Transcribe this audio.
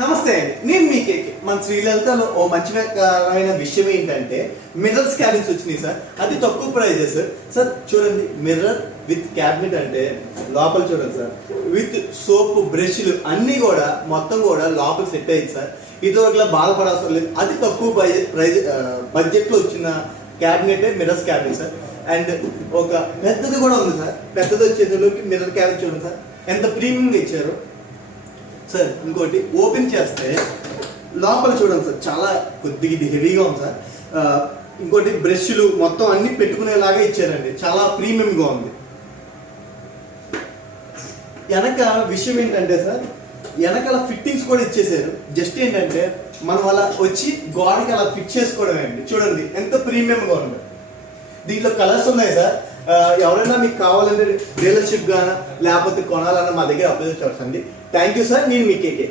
నమస్తే అండి, నేను మీ కేకే. మన శ్రీలలితలో ఓ మంచికరమైన విషయం ఏంటంటే మిర్రర్ స్కానింగ్స్ వచ్చినాయి సార్. అది తక్కువ ప్రైజెస్ సార్. చూడండి, మిర్రర్ విత్ క్యాబినెట్ అంటే లోపల చూడండి సార్, విత్ సోప్ బ్రష్లు అన్నీ కూడా మొత్తం కూడా లోపల సెట్ అయ్యింది సార్. ఇది ఒకలా బాధపడాల్సిన లేదు. అది తక్కువ బడ్జెట్లో వచ్చిన క్యాబినెటే మిర్రర్స్ క్యాబినెట్ సార్. అండ్ ఒక పెద్దది కూడా ఉంది సార్. పెద్దది వచ్చేసరికి మిర్రర్ క్యాబినెట్ చూడండి సార్, ఎంత ప్రీమియంగా ఇచ్చారు సార్. ఇంకోటి ఓపెన్ చేస్తే లోపల చూడండి సార్, చాలా కొద్దిగా ఇది హెవీగా ఉంది సార్. ఇంకోటి బ్రష్లు మొత్తం అన్ని పెట్టుకునేలాగా ఇచ్చారండి, చాలా ప్రీమియంగా ఉంది. వెనక విషయం ఏంటంటే సార్, వెనకాల ఫిట్టింగ్స్ కూడా ఇచ్చేసారు. జస్ట్ ఏంటంటే మనం అలా వచ్చి గోడకి అలా ఫిట్ చేసుకోవడమే అండి. చూడండి ఎంత ప్రీమియంగా ఉంది. దీంట్లో కలర్స్ ఉన్నాయి సార్. ఎవరైనా మీకు కావాలంటే డీలర్షిప్ గానా లేకపోతే కొనాలన్నా మా దగ్గర అప్లై చేయొచ్చండి. Thank you sir. నేను మీ కేకే.